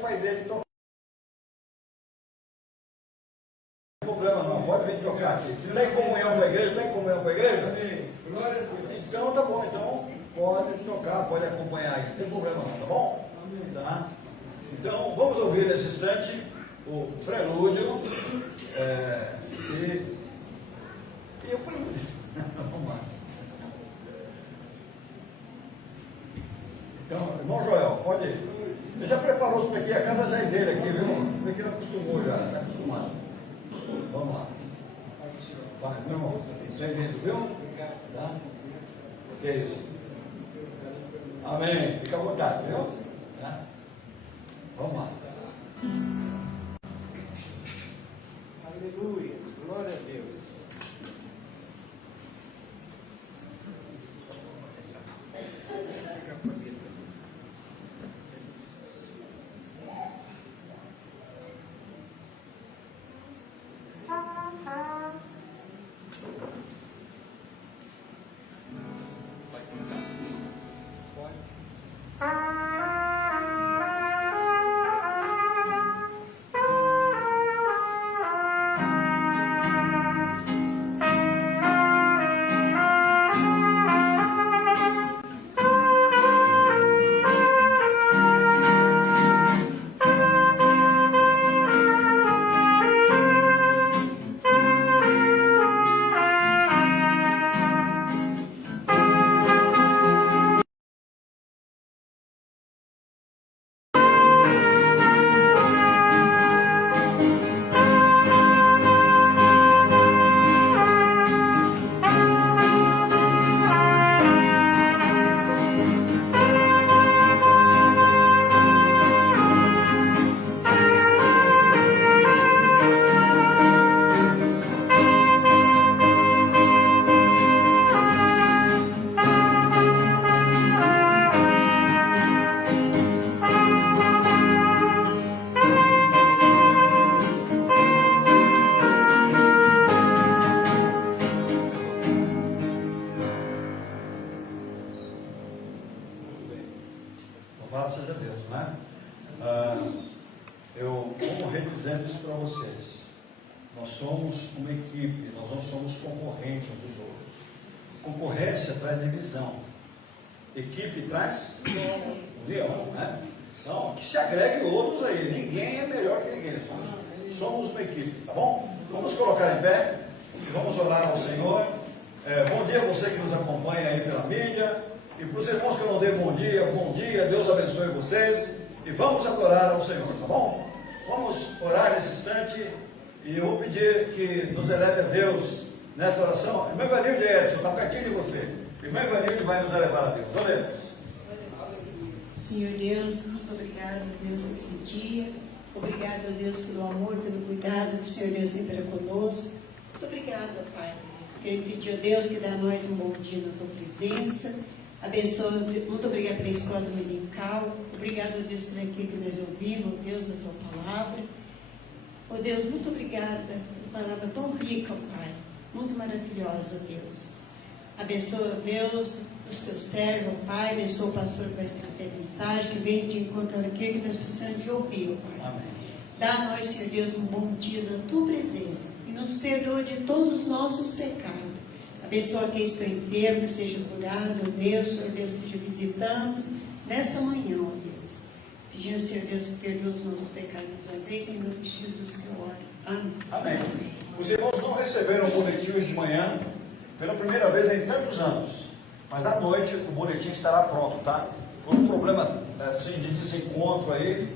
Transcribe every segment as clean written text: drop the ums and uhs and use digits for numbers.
pai dele tocar. Não tem problema não, pode vir tocar aqui. Se tem comunhão com a igreja, tem comunhão com a igreja? Glória a Deus. Então tá bom, então pode tocar, pode acompanhar aí, não tem problema não, tá bom? Tá? Então vamos ouvir nesse instante o prelúdio e o prelúdio. Vamos lá. Então, irmão Joel, pode ir. Ele já preparou tudo aqui, a casa já é dele aqui, viu? Porque ele acostumou já, está acostumado. Vamos lá. Vai, meu irmão, bem-vindo, viu? Tá? Que é isso? Amém. Fica à vontade, viu? Tá? Vamos lá. Aleluia. Glória a Deus. Louvado seja Deus, né? Eu vou redizendo isso para vocês. Nós somos uma equipe, nós não somos concorrentes dos outros. Concorrência traz divisão. Equipe traz união, né? Então, que se agregue outros aí. Ninguém é melhor que ninguém. Somos uma equipe, tá bom? Vamos colocar em pé e vamos orar ao Senhor. Bom dia a você que nos acompanha aí pela mídia. E para os irmãos que eu não dei bom dia, Deus abençoe vocês. E vamos adorar ao Senhor, tá bom? Vamos orar nesse instante. E eu vou pedir que nos eleve a Deus nesta oração. Irmão Ivanildo Edson, está pertinho de você. Irmão Ivanildo vai nos elevar a Deus. Oremos. Senhor Deus, muito obrigado, Deus, por esse dia. Obrigado, Deus, pelo amor, pelo cuidado que o Senhor Deus tem para conosco. Muito obrigada, Pai. Quero pedir a Deus que dá a nós um bom dia na Tua presença. Abençoa, muito obrigada pela escola dominical. Obrigado, Deus, por aquilo que nós ouvimos, Deus, da Tua palavra. Oh Deus, muito obrigada pela palavra tão rica, Pai. Muito maravilhosa, oh Deus. Abençoa, Deus, os Teus servos, Pai. Abençoa o pastor que vai trazer a mensagem, que vem de encontro aquilo que nós precisamos de ouvir, oh Pai. Amém. Dá a nós, Senhor Deus, um bom dia na Tua presença e nos perdoa de todos os nossos pecados. Abençoa quem está enfermo, que seja curado, oh Deus, Senhor Deus, seja visitando nesta manhã, oh Deus. Pedindo, Senhor Deus, que perdoe os nossos pecados uma vez, em nome de Jesus que eu oro. Amém. Amém. Os irmãos não receberam o boletim hoje de manhã, pela primeira vez em tantos anos. Mas à noite o boletim estará pronto, tá? Por um problema assim, de desencontro aí,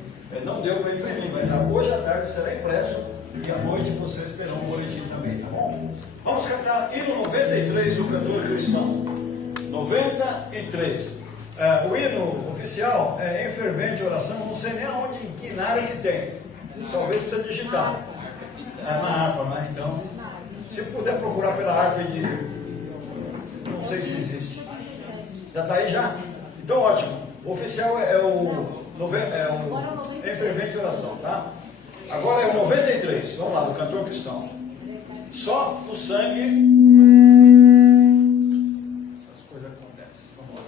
não deu para imprimir, mas hoje à tarde será impresso e à noite vocês terão o boletim também, tá bom? Vamos cantar hino 93 do cantor cristão. 93. O hino oficial é em fervente oração, não sei nem aonde, em que área que tem. Talvez precisa digitar. Na harpa, né? Então, se puder procurar pela harpa de. Não sei se existe. Já está aí já? Então ótimo. O oficial é o em fervente oração, tá? Agora é o 93. Vamos lá, do cantor cristão. Só o sangue. Essas coisas acontecem. Vamos lá.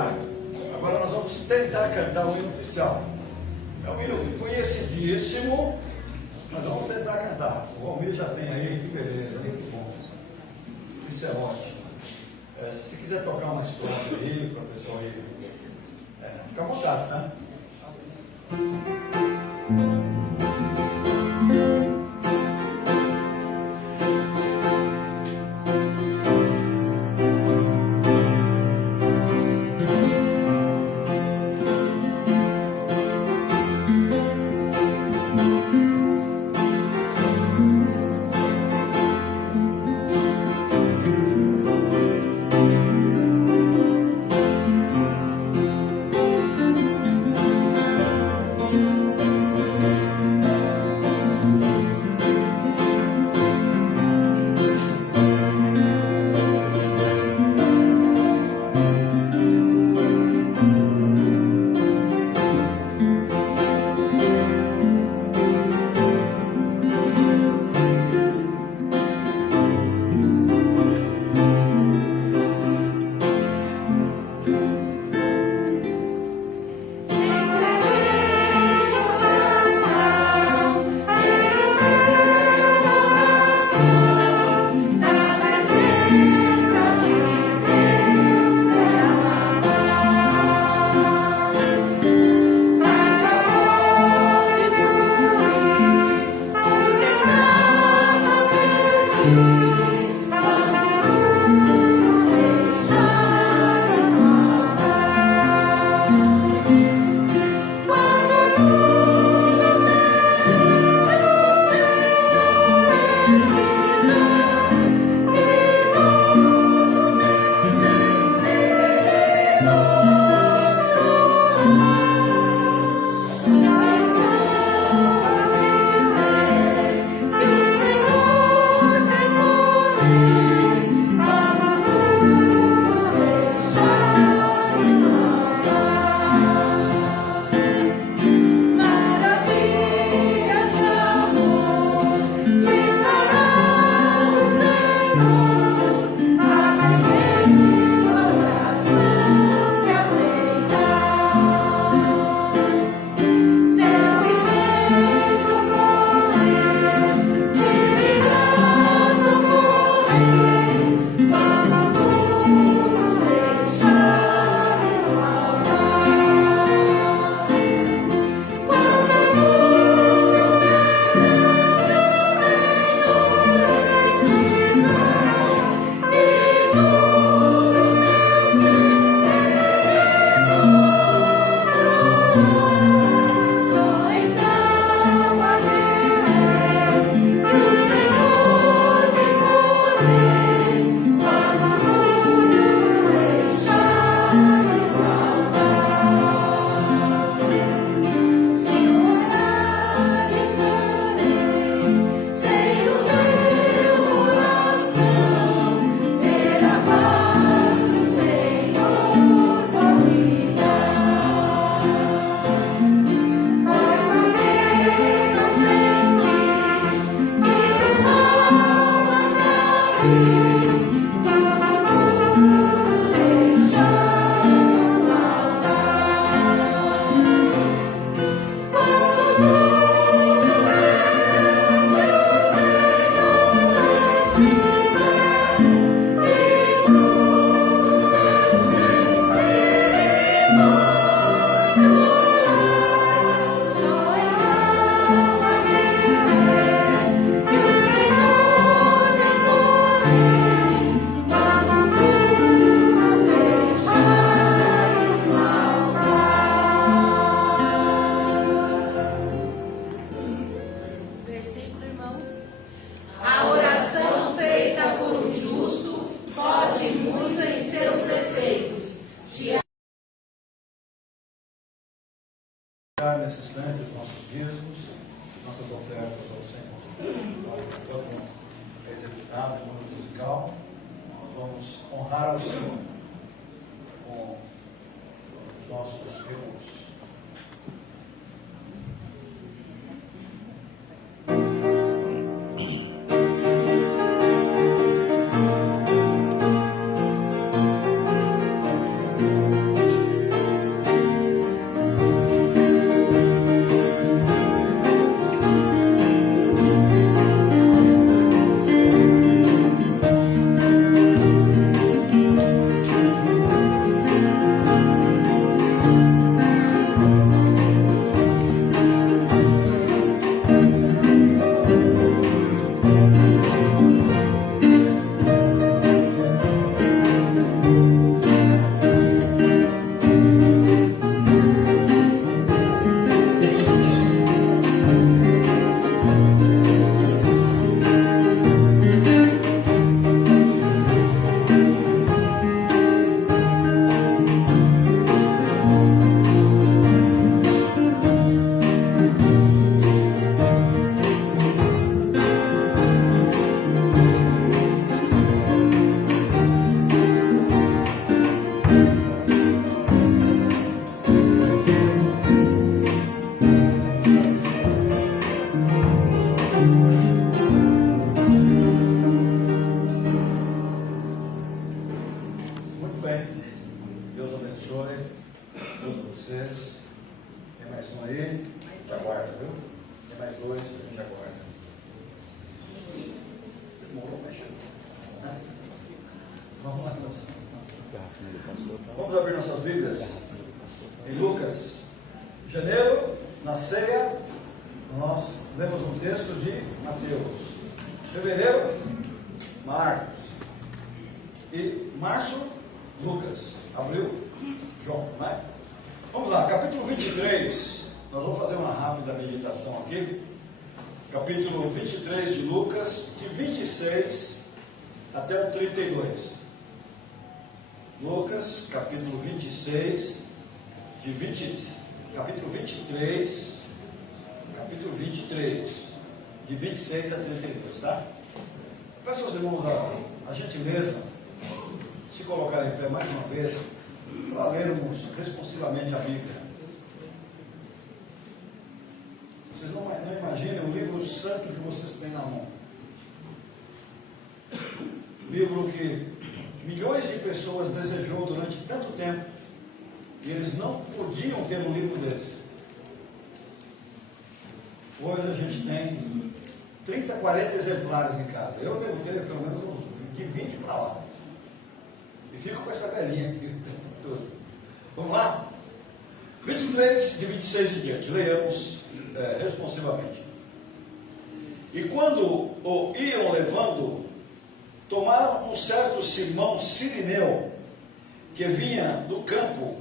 cantar. Agora nós vamos tentar cantar o hino oficial. É um hino conhecidíssimo, mas vamos tentar cantar. O Almir já tem aí, que beleza, que bom. Isso é ótimo. Se quiser tocar uma história aí, para o pessoal aí, fica à vontade, tá? Nesse instante, os nossos dízimos, nossas ofertas ao Senhor. Enquanto é executado em mundo musical, nós vamos honrar ao Senhor com os nossos recursos. todos vocês. Tem mais um aí, já guarda, viu? Tem mais dois, a gente já guarda. Demorou, mas chegou. Vamos lá, moça. Vamos abrir nossas Bíblias em Lucas. Janeiro, na ceia, nós lemos um texto de Mateus. Fevereiro, Marcos. E março, Lucas. Abril, João, não é? Vamos lá, capítulo 23. Nós vamos fazer uma rápida meditação aqui. Capítulo 23 de Lucas, de 26 até o 32. Lucas, capítulo 26, capítulo 23, de 26 a 32, tá? Peço aos irmãos a gentileza, se colocarem em pé mais uma vez, para lermos responsivamente a Bíblia. Vocês não imaginam o livro santo que vocês têm na mão. Livro que milhões de pessoas desejou durante tanto tempo, e eles não podiam ter um livro desse. Hoje a gente tem 30, 40 exemplares em casa. Eu devo ter pelo menos uns de 20 para lá. E fico com essa velhinha aqui o tempo todo. Vamos lá? 23, de 26 em diante. Leiamos responsivamente. E quando o iam levando, tomaram um certo Simão Cirineu, que vinha do campo,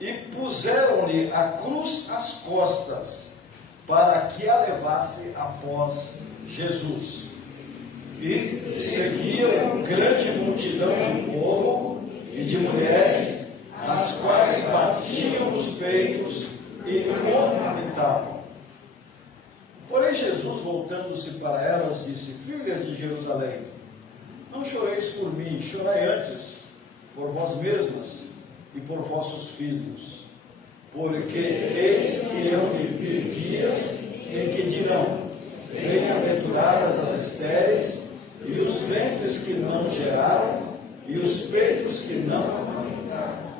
e puseram-lhe a cruz às costas, para que a levasse após Jesus. E seguiam grande multidão de povo e de mulheres, as quais batiam nos peitos e ornamentavam. Porém Jesus, voltando-se para elas, disse: Filhas de Jerusalém, não choreis por mim, chorai antes por vós mesmas e por vossos filhos. Porque eis que hão de vir dias em que dirão: bem-aventuradas as estéreis, e os ventres que não geraram, e os peitos que não amamentaram.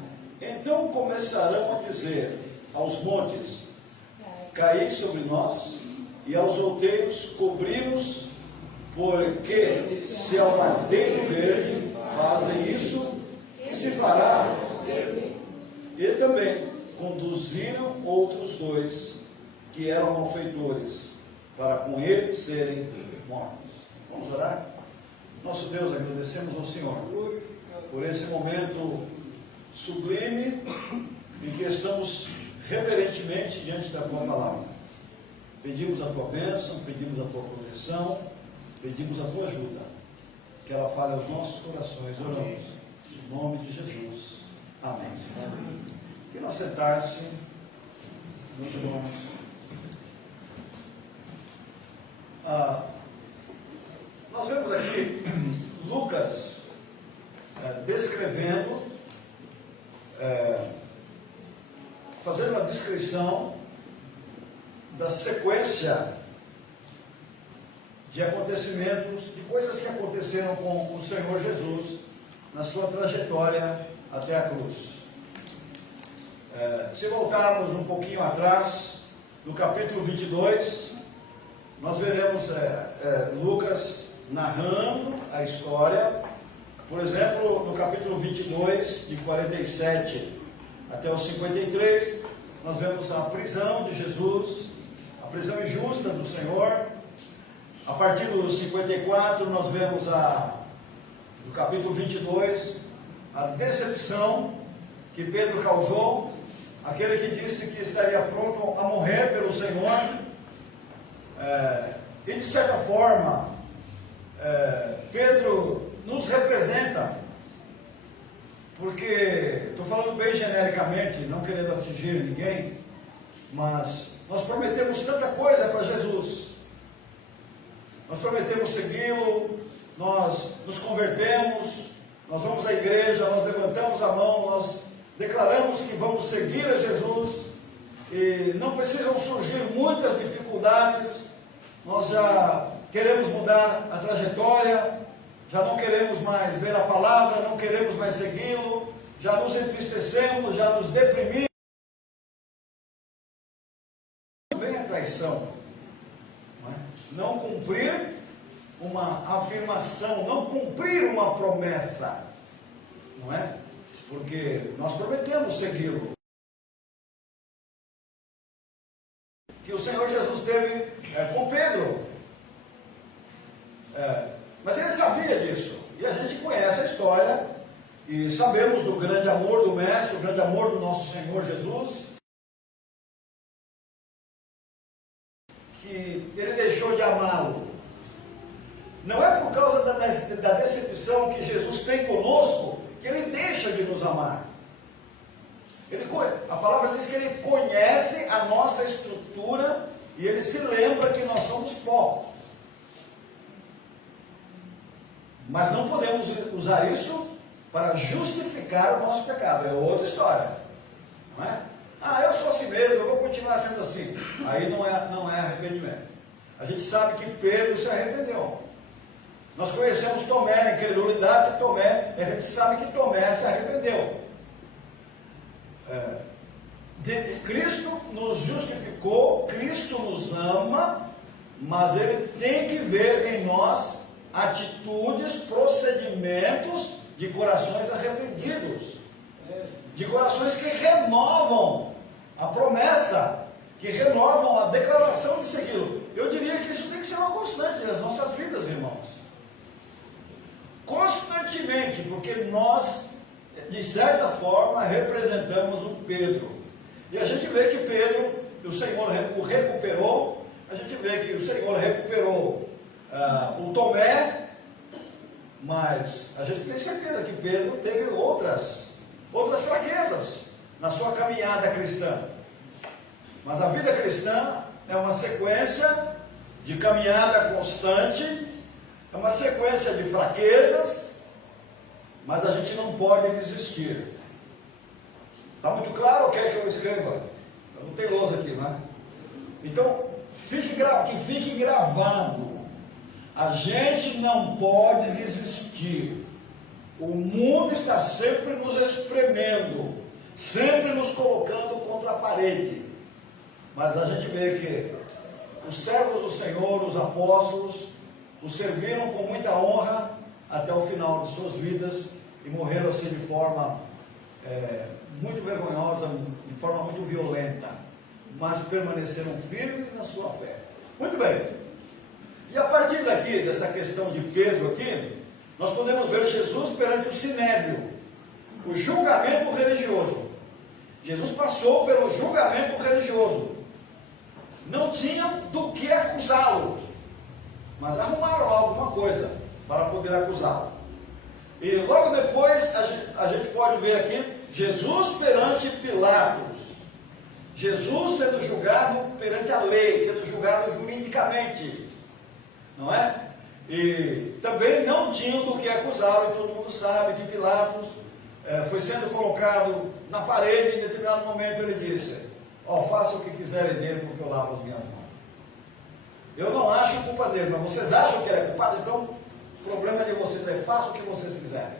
Então começarão a dizer aos montes: caí sobre nós, e aos outeiros cobri-nos, porque se ao madeiro verde fazem isso, que se fará? E também conduziram outros dois, que eram malfeitores, para com eles serem mortos. Vamos orar? Nosso Deus, agradecemos ao Senhor por esse momento sublime em que estamos reverentemente diante da Tua Palavra. Pedimos a Tua bênção, pedimos a Tua proteção, pedimos a Tua ajuda, que ela fale aos nossos corações. Oramos em nome de Jesus. Amém. Que nós sentar-se, meus irmãos. Nós vemos aqui Lucas descrevendo, fazendo uma descrição da sequência de acontecimentos, de coisas que aconteceram com o Senhor Jesus na sua trajetória até a cruz. Se voltarmos um pouquinho atrás, no capítulo 22, nós veremos Lucas narrando a história. Por exemplo, no capítulo 22, de 47 até o 53, nós vemos a prisão de Jesus, a prisão injusta do Senhor. A partir do 54, nós vemos no capítulo 22, a decepção que Pedro causou, aquele que disse que estaria pronto a morrer pelo Senhor. E de certa forma, Pedro nos representa, porque, estou falando bem genericamente, não querendo atingir ninguém, mas nós prometemos tanta coisa para Jesus. Nós prometemos segui-lo, nós nos convertemos, nós vamos à igreja, nós levantamos a mão, nós declaramos que vamos seguir a Jesus, e não precisam surgir muitas dificuldades. Nós já queremos mudar a trajetória, já não queremos mais ver a palavra, não queremos mais segui-lo, já nos entristecemos, já nos deprimimos. Vem a traição, não cumprir uma afirmação, não cumprir uma promessa, não é? Porque nós prometemos segui-lo. Que o Senhor Jesus teve com Pedro. Mas ele sabia disso. E a gente conhece a história. E sabemos do grande amor do Mestre, o grande amor do nosso Senhor Jesus. Que ele deixou de amá-lo. Não é por causa da decepção que Jesus tem conosco que ele deixa de nos amar. A palavra diz que ele conhece a nossa estrutura e ele se lembra que nós somos pó. Mas não podemos usar isso para justificar o nosso pecado. É outra história. Não é? Eu sou assim mesmo, eu vou continuar sendo assim. Aí não é arrependimento. A gente sabe que Pedro se arrependeu. Nós conhecemos Tomé, incredulidade de Tomé, e a gente sabe que Tomé se arrependeu. Cristo nos justificou, Cristo nos ama, mas Ele tem que ver em nós atitudes, procedimentos de corações arrependidos, de corações que renovam a promessa, que renovam a declaração de segui-lo. Eu diria que isso tem que ser uma constante nas nossas vidas, irmãos. Constantemente, porque nós, de certa forma, representamos o Pedro. E a gente vê que Pedro, o Senhor o recuperou, a gente vê que o Senhor recuperou o Tomé, mas a gente tem certeza que Pedro teve outras fraquezas na sua caminhada cristã. Mas a vida cristã é uma sequência de caminhada constante, é uma sequência de fraquezas, mas a gente não pode desistir. Está muito claro o que é que eu escreva? Eu não tenho lousa aqui, né? Então, que fique gravado. A gente não pode desistir. O mundo está sempre nos espremendo, sempre nos colocando contra a parede. Mas a gente vê que os servos do Senhor, os apóstolos, o serviram com muita honra até o final de suas vidas e morreram assim de forma muito vergonhosa, de forma muito violenta, mas permaneceram firmes na sua fé. Muito bem. E a partir daqui, dessa questão de Pedro aqui, nós podemos ver Jesus perante o sinédrio, o julgamento religioso. Jesus passou pelo julgamento religioso. Não tinham do que acusá-lo, mas arrumaram alguma coisa para poder acusá-lo. E logo depois a gente pode ver aqui Jesus perante Pilatos. Jesus sendo julgado perante a lei, sendo julgado juridicamente, não é? E também não tinham do que acusá-lo, e todo mundo sabe que Pilatos foi sendo colocado na parede, e em determinado momento ele disse: faça o que quiserem dele, porque eu lavo as minhas mãos. Eu não acho culpa dele, mas vocês acham que ele é culpado? Então, o problema de vocês é: faça o que vocês quiserem.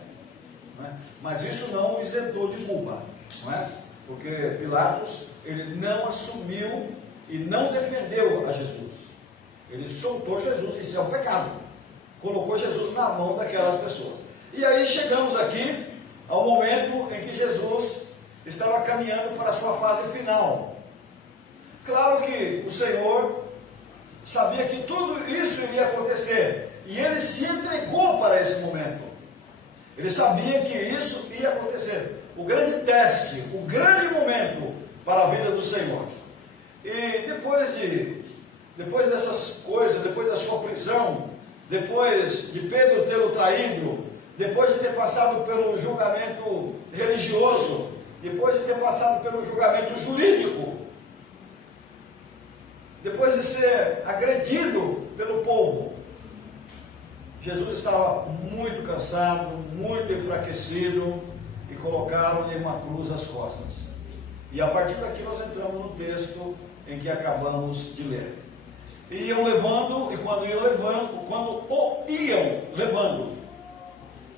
Não é? Mas isso não o isentou de culpa, não é? Porque Pilatos, ele não assumiu e não defendeu a Jesus. Ele soltou Jesus, isso é um pecado. Colocou Jesus na mão daquelas pessoas. E aí chegamos aqui ao momento em que Jesus estava caminhando para a sua fase final. Claro que o Senhor sabia que tudo isso iria acontecer, e ele se entregou para esse momento. Ele sabia que isso ia acontecer. O grande teste, o grande momento para a vida do Senhor. E depois dessas coisas, depois da sua prisão, depois de Pedro tê-lo traído, depois de ter passado pelo julgamento religioso, depois de ter passado pelo julgamento jurídico, depois de ser agredido pelo povo, Jesus estava muito cansado, muito enfraquecido, e colocaram-lhe uma cruz às costas. E a partir daqui nós entramos no texto em que acabamos de ler. E iam levando, e quando o iam levando,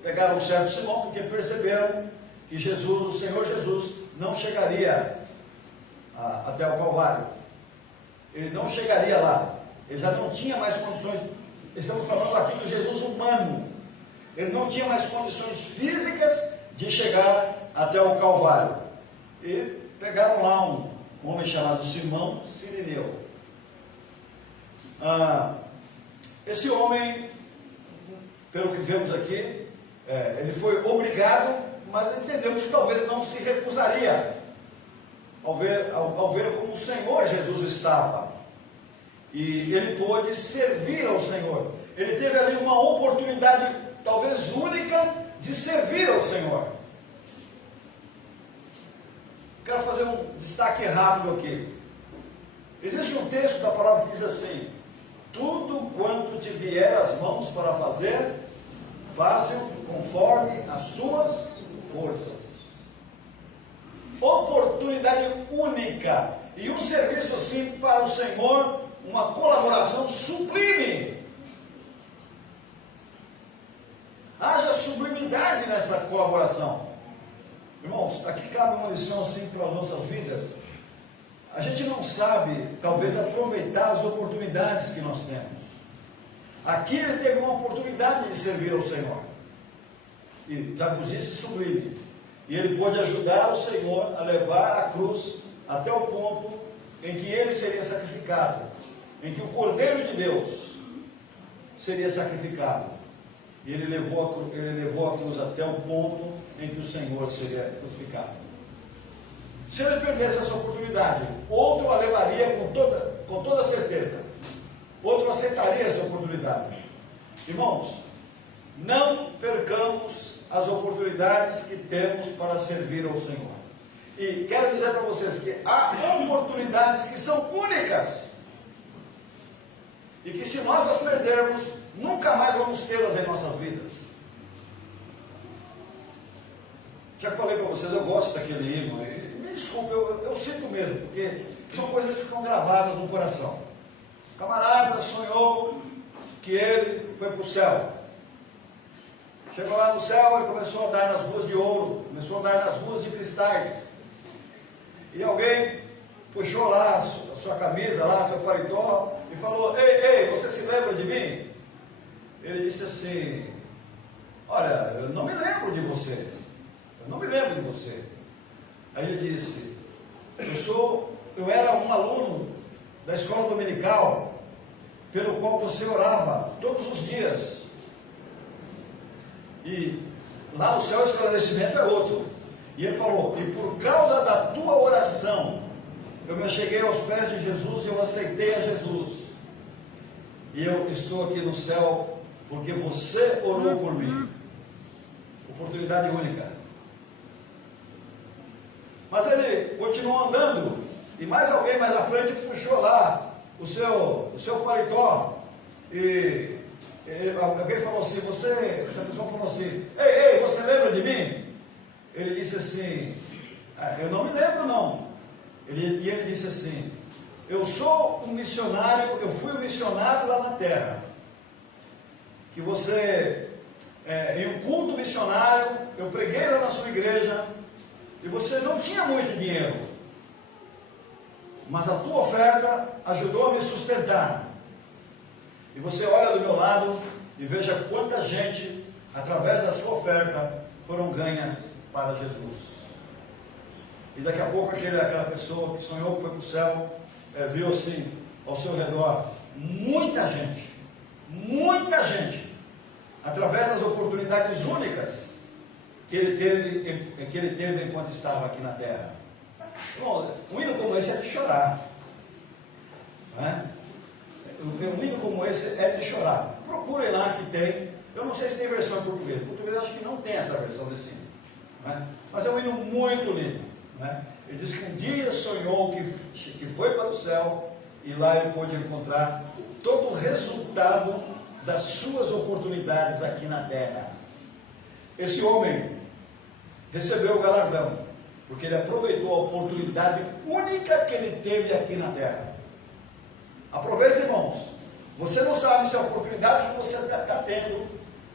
pegaram o servo Simão, porque perceberam que Jesus, o Senhor Jesus, não chegaria até o Calvário. Ele não chegaria lá. Ele já não tinha mais condições. Estamos falando aqui do Jesus humano. Ele não tinha mais condições físicas de chegar até o Calvário. E pegaram lá um homem chamado Simão Cirineu. Esse homem, pelo que vemos aqui, ele foi obrigado, mas entendemos que talvez não se recusaria ao ver como o Senhor Jesus estava. E ele pôde servir ao Senhor. Ele teve ali uma oportunidade, talvez única, de servir ao Senhor. Quero fazer um destaque rápido aqui. Existe um texto da palavra que diz assim: tudo quanto te vier às mãos para fazer, faze-o conforme as tuas forças. Oportunidade única. E um serviço assim para o Senhor, uma colaboração sublime. Haja sublimidade nessa colaboração. Irmãos, aqui cabe uma lição assim para as nossas vidas. A gente não sabe, talvez, aproveitar as oportunidades que nós temos. Aqui ele teve uma oportunidade de servir ao Senhor. E já vos disse, sublime. E ele pôde ajudar o Senhor a levar a cruz até o ponto em que ele seria sacrificado. Em que o Cordeiro de Deus seria sacrificado. E ele levou a cruz até o ponto em que o Senhor seria crucificado. Se ele perdesse essa oportunidade, outro a levaria com toda certeza. Outro aceitaria essa oportunidade. Irmãos, não percamos as oportunidades que temos para servir ao Senhor. E quero dizer para vocês que há oportunidades que são únicas. E que se nós as perdermos, nunca mais vamos tê-las em nossas vidas. Já falei para vocês, eu gosto daquele hino. E me desculpe, eu sinto mesmo, porque são coisas que ficam gravadas no coração. O camarada sonhou que ele foi para o céu. Chegou lá no céu, ele começou a andar nas ruas de ouro, começou a andar nas ruas de cristais. E alguém puxou lá a sua camisa, lá, seu paletó, e falou: ei, você se lembra de mim? Ele disse assim: olha, eu não me lembro de você. Eu não me lembro de você. Aí ele disse: eu era um aluno da escola dominical, pelo qual você orava todos os dias. E lá no céu o esclarecimento é outro. E ele falou: e por causa da tua oração, eu me cheguei aos pés de Jesus e eu aceitei a Jesus. E eu estou aqui no céu porque você orou por mim. Oportunidade única. Mas ele continuou andando, e mais alguém mais à frente puxou lá o seu paletó, e alguém falou assim: essa pessoa falou assim: ei, você lembra de mim? Ele disse assim: eu não me lembro não. E ele disse assim: eu sou um missionário, eu fui um missionário lá na terra, que você, em um culto missionário, eu preguei lá na sua igreja, e você não tinha muito dinheiro, mas a tua oferta ajudou a me sustentar. E você olha do meu lado e veja quanta gente, através da sua oferta, foram ganhas para Jesus. E daqui a pouco aquela pessoa que sonhou que foi para o céu, viu assim, ao seu redor, muita gente, através das oportunidades únicas que ele teve enquanto estava aqui na terra. Bom, um hino como esse é de chorar, não é? Um hino como esse é de chorar. Procurem lá que tem. Eu não sei se tem versão em português. Em português acho que não tem essa versão desse hino, não é? Mas é um hino muito lindo, não é? Ele diz que um dia sonhou que foi para o céu, e lá ele pôde encontrar todo o resultado das suas oportunidades aqui na terra. Esse homem recebeu o galardão, porque ele aproveitou a oportunidade única que ele teve aqui na terra. Aproveite, irmãos. Você não sabe se a oportunidade que você está tendo,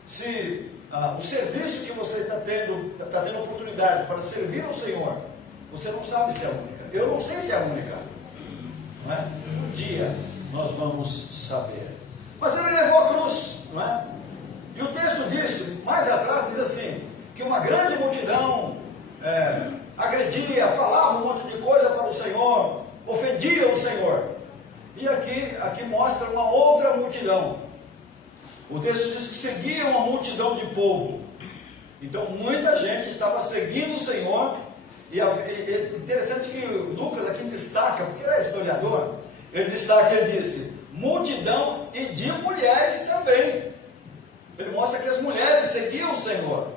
se o serviço que você está tendo oportunidade para servir ao Senhor, você não sabe se é a única. Eu não sei se é a única. Não é? Um dia nós vamos saber. Mas ele levou a cruz, não é? E o texto diz, mais atrás diz assim, que uma grande multidão agredia, falava um monte de coisa para o Senhor, ofendia o Senhor. E aqui mostra uma outra multidão. O texto diz que seguia uma multidão de povo. Então muita gente estava seguindo o Senhor. E é interessante que Lucas aqui destaca, porque ele é historiador, ele disse, multidão e de mulheres também. Ele mostra que as mulheres seguiam o Senhor.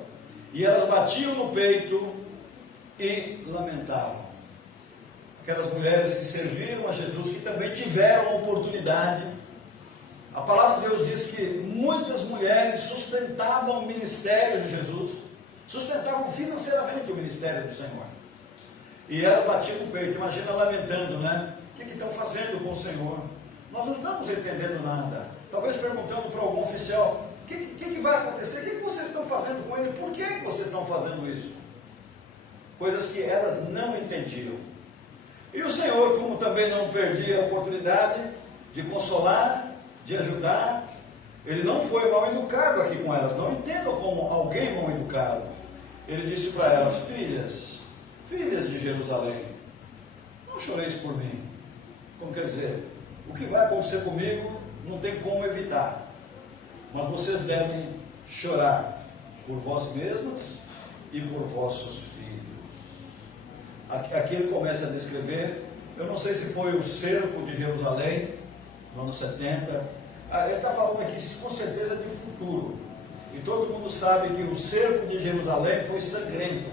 E elas batiam no peito e lamentavam. Aquelas mulheres que serviram a Jesus, que também tiveram a oportunidade. A palavra de Deus diz que muitas mulheres sustentavam o ministério de Jesus, sustentavam financeiramente o ministério do Senhor. E elas batiam no peito, imagina lamentando, né? O que estão fazendo com o Senhor? Nós não estamos entendendo nada. Talvez perguntando para algum oficial, o que vai acontecer? O que vocês estão fazendo com ele? Por que vocês estão fazendo isso? Coisas que elas não entendiam. E o Senhor, como também não perdia a oportunidade de consolar, de ajudar, ele não foi mal educado aqui com elas. Não entendam como alguém mal educado. Ele disse para elas, filhas de Jerusalém, não choreis por mim. Como quer dizer, o que vai acontecer comigo não tem como evitar. Mas vocês devem chorar por vós mesmas e por vossos filhos. Aqui ele começa a descrever, eu não sei se foi o cerco de Jerusalém, no ano 70. Ele está falando aqui com certeza de futuro. E todo mundo sabe que o cerco de Jerusalém foi sangrento.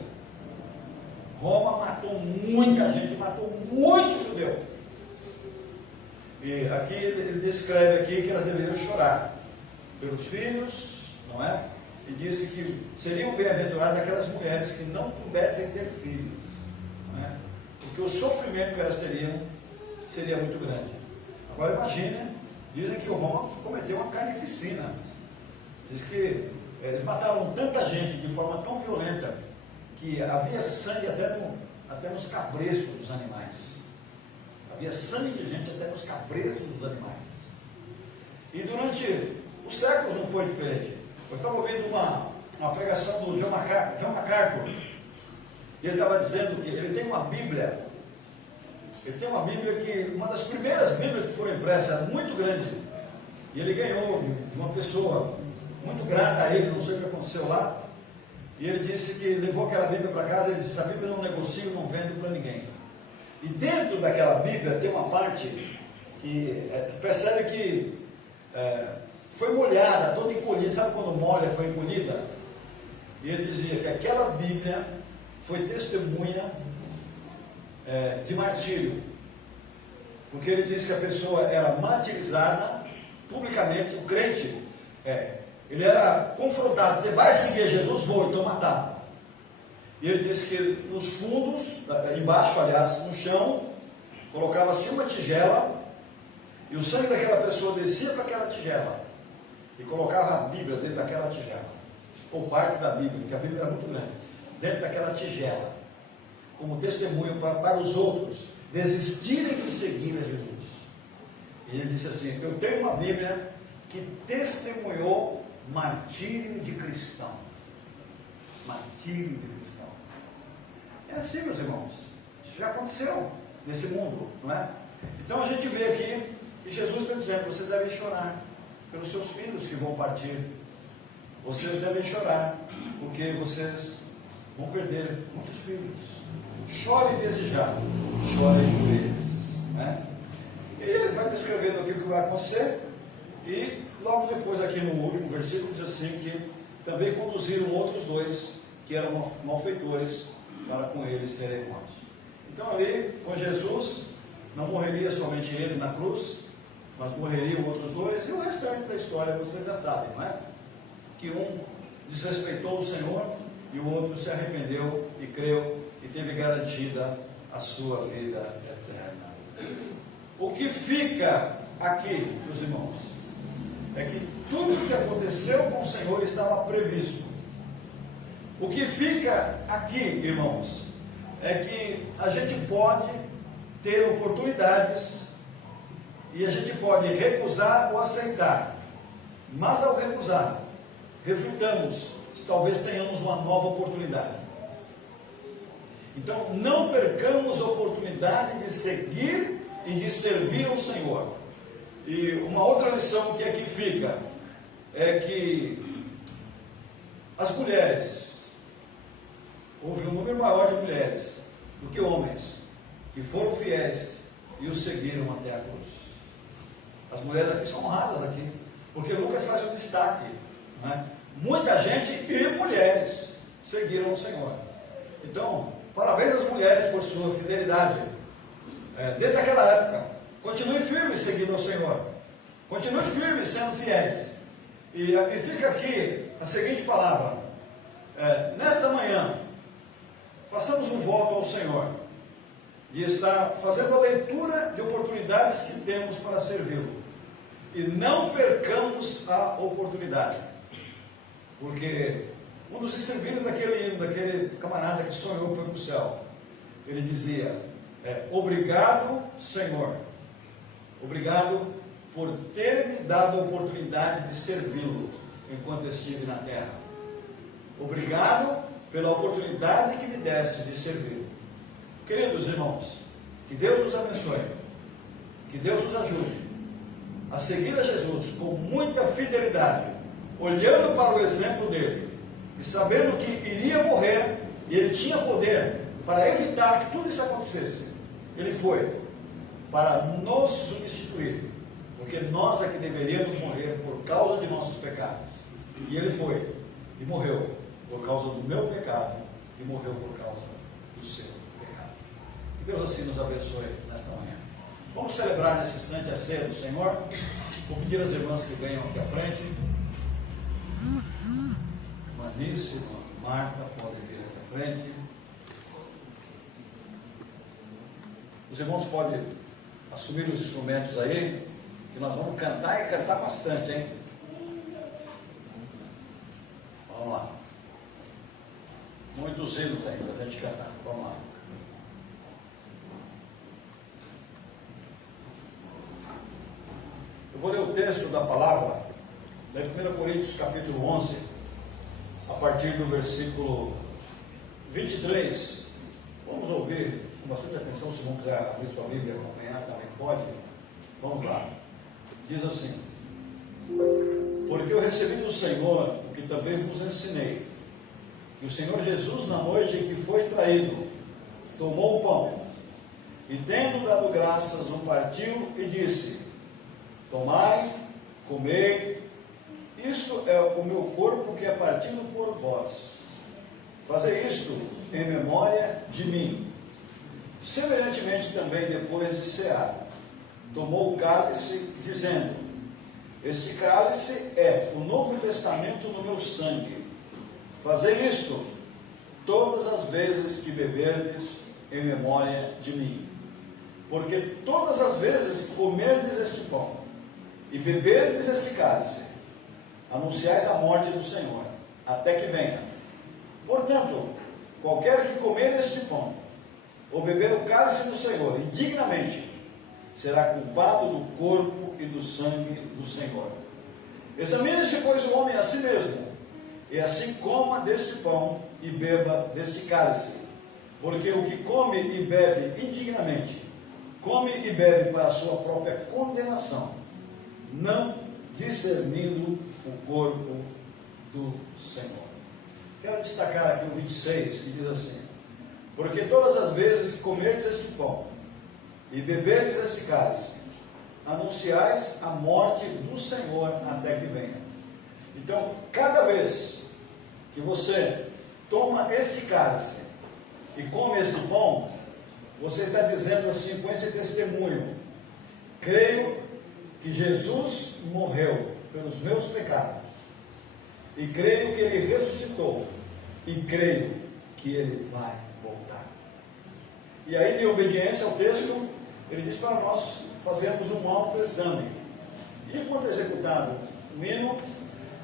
Roma matou muita gente, matou muito judeu. E aqui ele descreve aqui que elas deveriam chorar pelos filhos, não é? E disse que seriam bem-aventuradas aquelas mulheres que não pudessem ter filhos, não é? Porque o sofrimento que elas teriam seria muito grande. Agora imagine, dizem que o Roma cometeu uma carnificina. Diz que eles mataram tanta gente de forma tão violenta que havia sangue até nos cabrestos dos animais. Havia sangue de gente até nos cabrestos dos animais. E durante os séculos não foi diferente. Eu estava ouvindo uma pregação do John MacArthur. E ele estava dizendo que ele tem uma Bíblia. Ele tem uma Bíblia que, uma das primeiras Bíblias que foram impressas, era muito grande. E ele ganhou de uma pessoa muito grata a ele, não sei o que aconteceu lá. E ele disse que levou aquela Bíblia para casa, ele disse, a Bíblia não negocio, não vendo para ninguém. E dentro daquela Bíblia tem uma parte que percebe que foi molhada, toda encolhida. Sabe quando molha, foi encolhida? E ele dizia que aquela Bíblia foi testemunha de martírio. Porque ele diz que a pessoa era martirizada publicamente, o crente ele era confrontado, você vai seguir Jesus? Vou, então matar. E ele disse que nos fundos, embaixo, aliás, no chão, colocava-se uma tigela, e o sangue daquela pessoa descia para aquela tigela, e colocava a Bíblia dentro daquela tigela, ou parte da Bíblia, porque a Bíblia era muito grande, dentro daquela tigela, como testemunho para os outros desistirem de seguir a Jesus. E ele disse assim, eu tenho uma Bíblia que testemunhou martírio de cristão. Martírio de cristão. É assim, meus irmãos. Isso já aconteceu nesse mundo, não é? Então a gente vê aqui que Jesus está dizendo, vocês devem chorar pelos seus filhos que vão partir. Vocês devem chorar, porque vocês vão perder muitos filhos. Chorem desejado, chorem por eles, né? E ele vai descrevendo aqui o que vai acontecer. E logo depois, aqui no último versículo, diz assim que também conduziram outros dois, que eram malfeitores, para com eles serem mortos. Então ali, com Jesus, não morreria somente ele na cruz, mas morreriam outros dois, e o restante da história vocês já sabem, não é? Que um desrespeitou o Senhor, e o outro se arrependeu e creu, e teve garantida a sua vida eterna. O que fica aqui, meus irmãos, é que tudo o que aconteceu com o Senhor estava previsto. O que fica aqui, irmãos, é que a gente pode ter oportunidades e a gente pode recusar ou aceitar, mas ao recusar, reflitamos se talvez tenhamos uma nova oportunidade. Então, não percamos a oportunidade de seguir e de servir ao Senhor. E uma outra lição que aqui fica é que as mulheres, houve um número maior de mulheres do que homens que foram fiéis e o seguiram até a cruz. As mulheres aqui são honradas aqui, porque Lucas faz um destaque, né? Muita gente e mulheres seguiram o Senhor. Então, parabéns às mulheres por sua fidelidade. Desde aquela época, continue firme seguindo ao Senhor. Continue firme sendo fiéis. E fica aqui a seguinte palavra. Nesta manhã, façamos um voto ao Senhor de estar fazendo a leitura de oportunidades que temos para servi-lo. E não percamos a oportunidade. Porque um dos estribilhos daquele camarada que sonhou foi para o céu. Ele dizia, obrigado, Senhor. Obrigado por ter me dado a oportunidade de servi-lo enquanto estive na terra. Obrigado pela oportunidade que me desse de servir. Queridos irmãos, que Deus nos abençoe, que Deus nos ajude a seguir a Jesus com muita fidelidade, olhando para o exemplo dele e sabendo que iria morrer e ele tinha poder para evitar que tudo isso acontecesse. Ele foi para nos substituir, porque nós é que deveríamos morrer por causa de nossos pecados. E ele foi e morreu por causa do meu pecado e morreu por causa do seu pecado. Que Deus assim nos abençoe nesta manhã. Vamos celebrar nesse instante a ceia do Senhor. Vou pedir às irmãs que venham aqui à frente. Manice, irmã Marta, podem vir aqui à frente. Os irmãos podem assumir os instrumentos aí, que nós vamos cantar e cantar bastante, hein? Vamos lá. Muitos hinos aí para a gente cantar. Vamos lá. Eu vou ler o texto da palavra, em 1 Coríntios capítulo 11, a partir do versículo 23. Vamos ouvir com bastante atenção, se não quiser abrir sua Bíblia e acompanhar, também pode. Vamos lá. Diz assim: porque eu recebi do Senhor o que também vos ensinei, que o Senhor Jesus, na noite em que foi traído, tomou o pão, e tendo dado graças, o partiu e disse: tomai, comei, isto é o meu corpo que é partido por vós. Fazei isto em memória de mim. Semelhantemente também, depois de cear, tomou o cálice, dizendo: este cálice é o Novo Testamento no meu sangue. Fazei isto todas as vezes que beberdes em memória de mim. Porque todas as vezes que comerdes este pão e beberdes este cálice, anunciais a morte do Senhor, até que venha. Portanto, qualquer que comer este pão, ou beber o cálice do Senhor indignamente, será culpado do corpo e do sangue do Senhor. Examine-se, pois, o homem a si mesmo, e assim coma deste pão e beba deste cálice. Porque o que come e bebe indignamente, come e bebe para a sua própria condenação, não discernindo o corpo do Senhor. Quero destacar aqui o 26, que diz assim: porque todas as vezes que comerdes este pão e beberdes este cálice, anunciais a morte do Senhor até que venha. Então, cada vez que você toma este cálice e come este pão, você está dizendo assim, com esse testemunho: creio que Jesus morreu pelos meus pecados, e creio que Ele ressuscitou, e creio que Ele vai voltar. E aí, em obediência ao texto, ele diz para nós fazermos um autoexame. E enquanto executado o hino,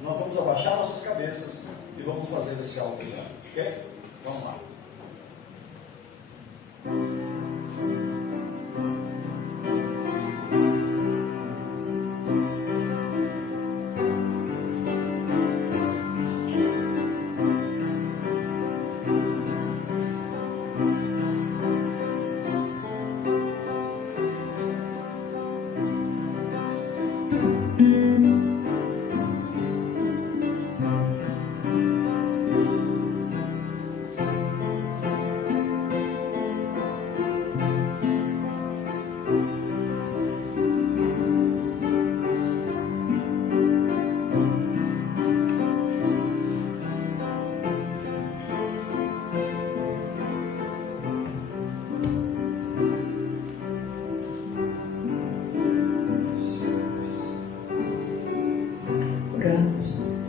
nós vamos abaixar nossas cabeças e vamos fazer esse autoexame, ok? Vamos lá.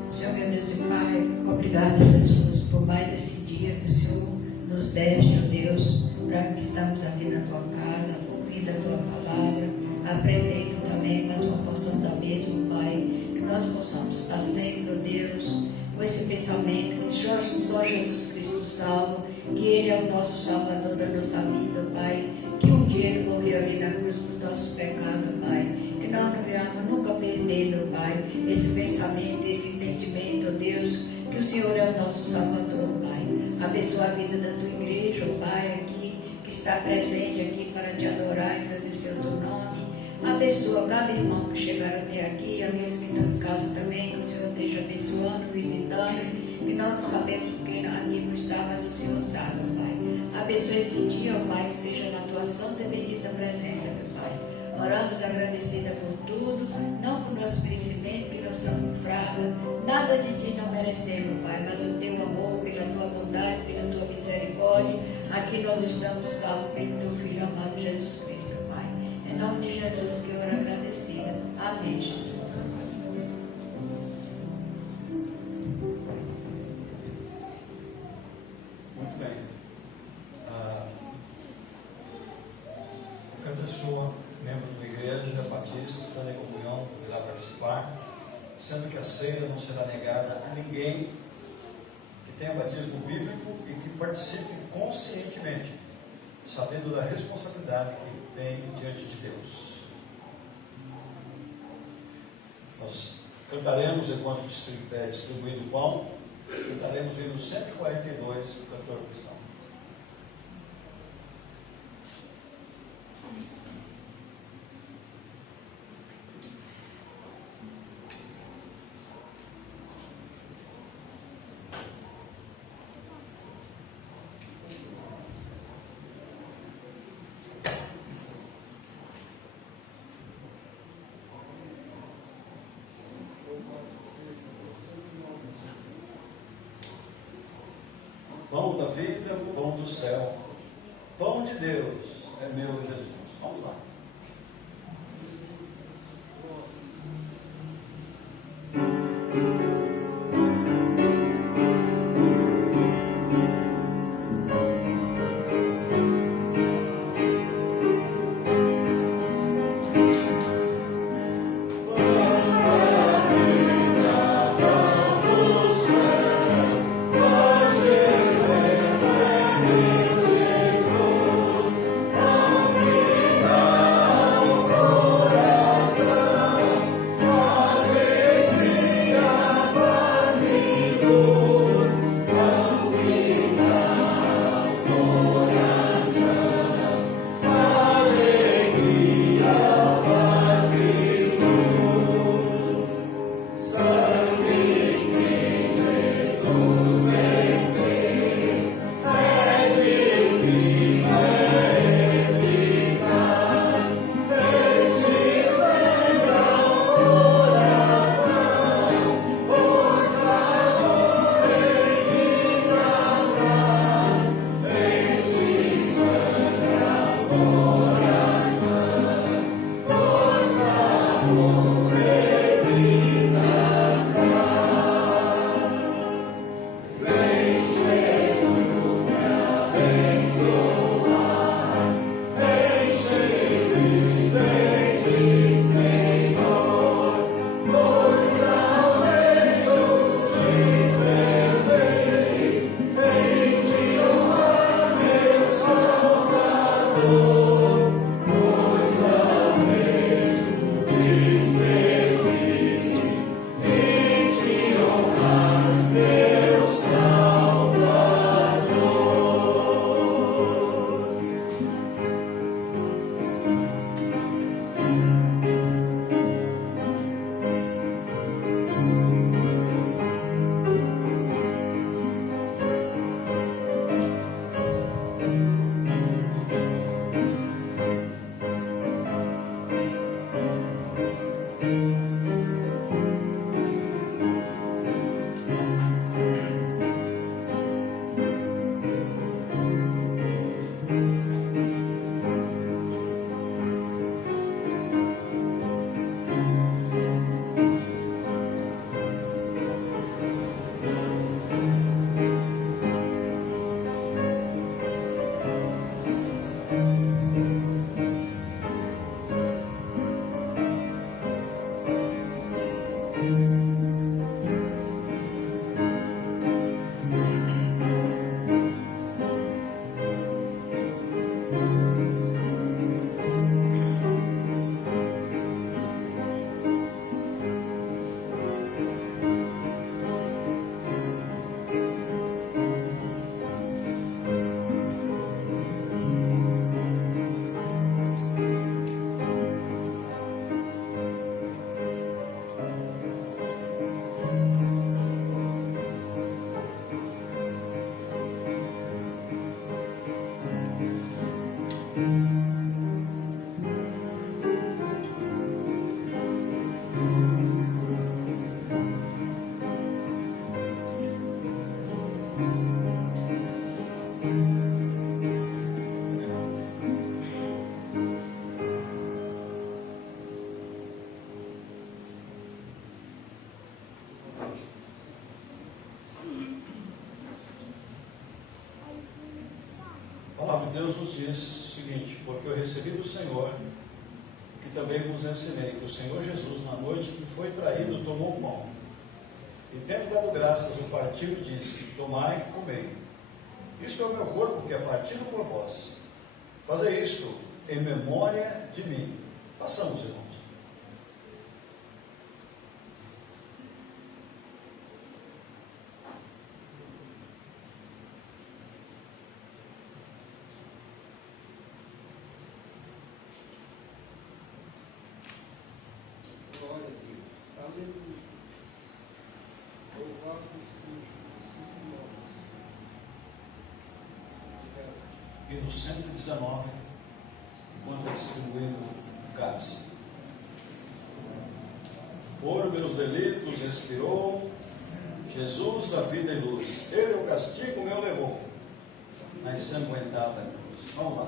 Senhor, meu Deus e Pai, obrigado, Jesus, por mais esse dia que o Senhor nos deste, ó Deus, para que estamos aqui na Tua casa, ouvindo a Tua palavra, aprendendo também mais uma porção da mesma, Pai, que nós possamos estar sempre, ó Deus, com esse pensamento que só Jesus Cristo salva, que Ele é o nosso Salvador da nossa vida, Pai, que um dia Ele morreu ali na cruz por nossos pecados, Pai, que nós não viemos nunca perder, meu Pai, esse pensamento, esse entendimento, ó Deus, que o Senhor é o nosso Salvador, Pai. Abençoa a vida da Tua igreja, ó Pai, aqui, que está presente aqui para Te adorar e agradecer o Teu nome. Abençoa cada irmão que chegaram até aqui, aqueles que estão em casa também, que o Senhor esteja abençoando, visitando, que nós não sabemos porque aqui não está, mas o Senhor sabe, ó Pai. Abençoa esse dia, ó Pai, que seja na Tua santa e bendita presença, meu Pai. Oramos agradecida por tudo, não por nosso merecimento, que nós somos fracos, nada de Ti não merecemos, Pai, mas o Teu amor, pela Tua bondade, pela Tua misericórdia, aqui nós estamos salvos pelo Teu Filho amado Jesus Cristo, Pai. Em nome de Jesus que eu oro agradecida. Amém, Jesus. Muito bem. Qualquer pessoa, membro de uma igreja batista, estando em comunhão, irá participar, sendo que a ceia não será negada a ninguém que tenha batismo bíblico e que participe conscientemente, sabendo da responsabilidade que tem diante de Deus. Nós cantaremos enquanto distribuindo o pão, cantaremos o hino 142, o cantor cristão. Pão da vida, pão do céu, pão de Deus é meu Jesus. Vamos lá. Oh 19, Deus nos diz o seguinte: porque eu recebi do Senhor, que também vos ensinei, que o Senhor Jesus, na noite que foi traído, tomou o pão, e tendo dado graças, o partiu e disse: tomai e comei, isto é o meu corpo que é partido por vós, fazei isto em memória de mim. Façamos, irmãos. Glória a Deus. Aleluia. Louvado seja o nome. E no 119, enquanto é distribuindo o cálice: por meus delitos expirou Jesus, a vida e luz, ele o castigo meu levou na ensanguentada cruz. Vamos lá.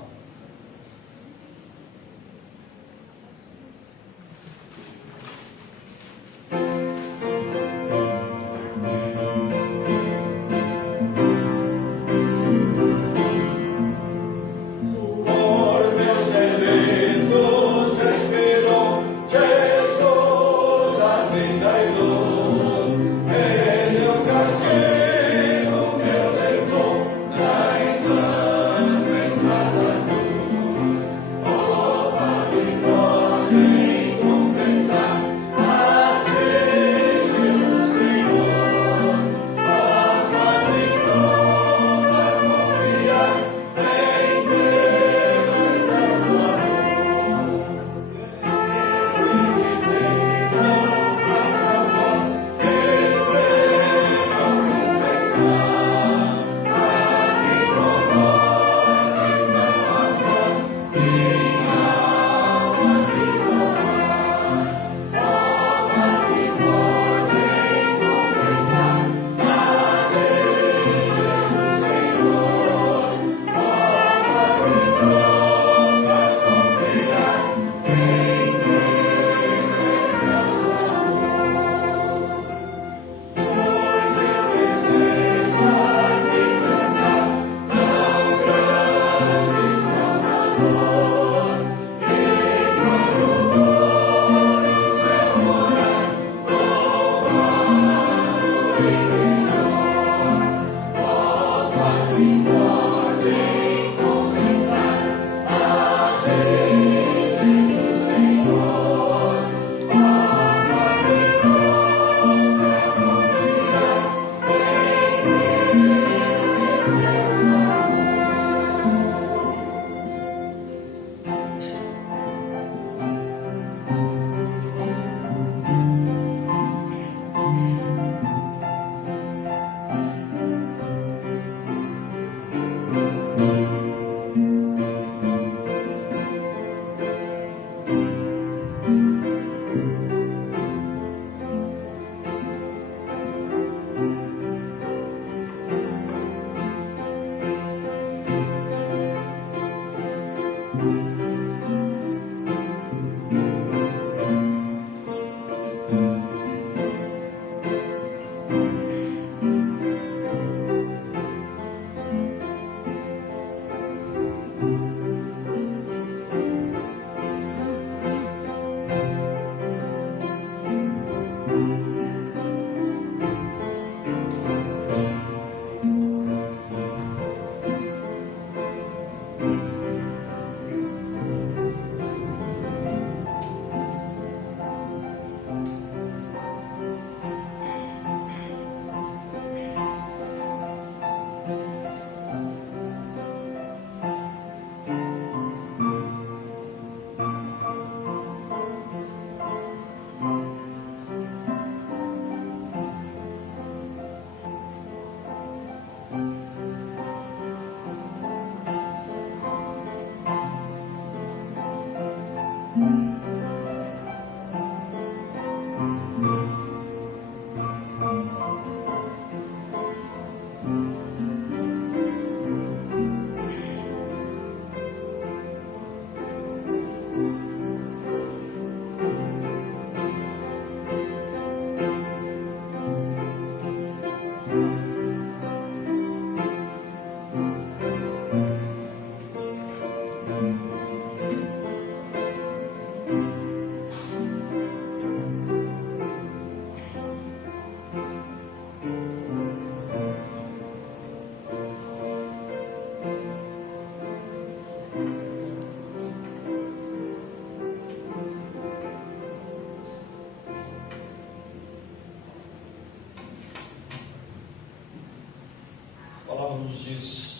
nos diz.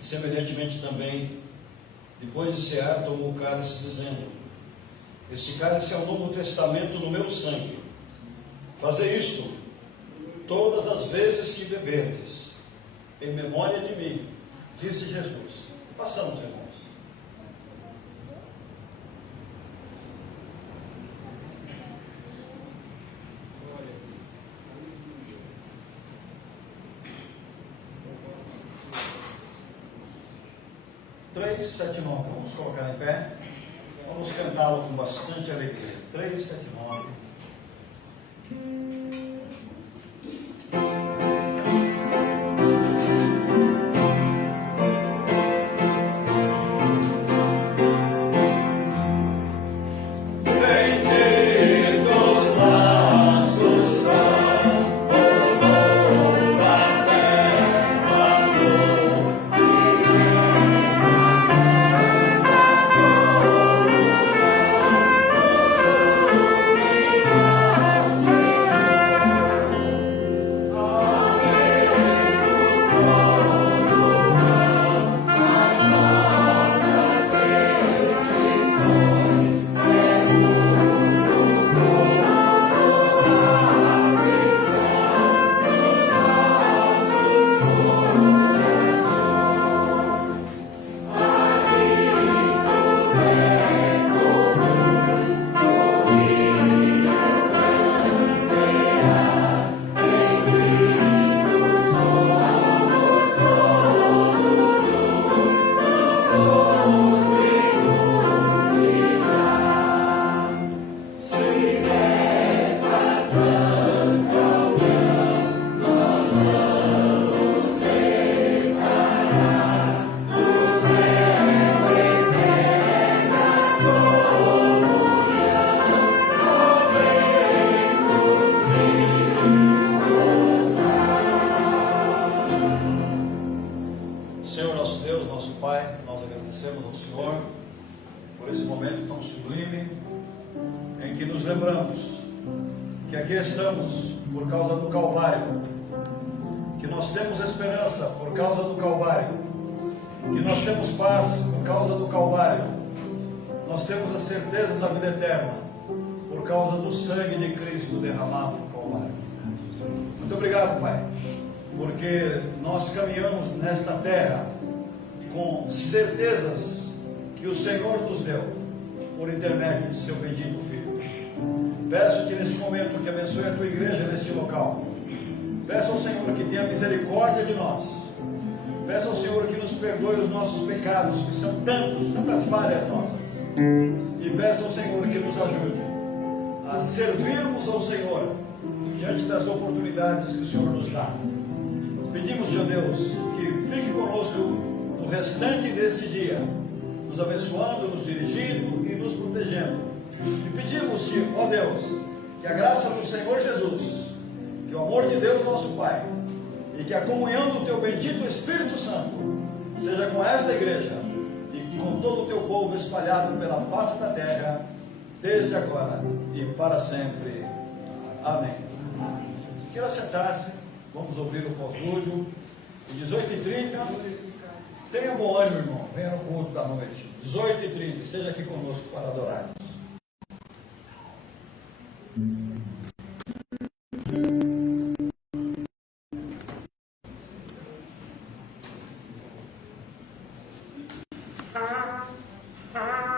Semelhantemente também, depois de cear, tomou o cálice, dizendo: este cálice é o Novo Testamento no meu sangue. Fazei isto todas as vezes que beberdes, em memória de mim, disse Jesus. Passamos, irmãos. Glória a Deus. Aleluia. 379, vamos colocar em pé, vamos cantá-lo com bastante alegria. 379. Senhor nosso Deus, nosso Pai, nós agradecemos ao Senhor por esse momento tão sublime em que nos lembramos que aqui estamos por causa do Calvário, que nós temos esperança por causa do Calvário, que nós temos paz por causa do Calvário, nós temos a certeza da vida eterna por causa do sangue de Cristo derramado no Calvário. Muito obrigado, Pai, porque nós caminhamos nesta terra com certezas que o Senhor nos deu por intermédio de seu bendito Filho. Peço-te neste momento que abençoe a tua igreja neste local. Peço ao Senhor que tenha misericórdia de nós. Peço ao Senhor que nos perdoe os nossos pecados, que são tantas falhas nossas. E peço ao Senhor que nos ajude a servirmos ao Senhor diante das oportunidades que o Senhor nos dá. Pedimos-te, ó Deus, que fique conosco no restante deste dia, nos abençoando, nos dirigindo e nos protegendo. E pedimos-te, ó Deus, que a graça do Senhor Jesus, que o amor de Deus nosso Pai e que a comunhão do teu bendito Espírito Santo seja com esta igreja e com todo o teu povo espalhado pela face da terra, desde agora e para sempre. Amém. Queira sentar-se. Vamos ouvir o pós-lúdio. 18h30. Tenha bom ânimo, irmão. Venha no culto da noite. 18h30. Esteja aqui conosco para adorarmos. Ah.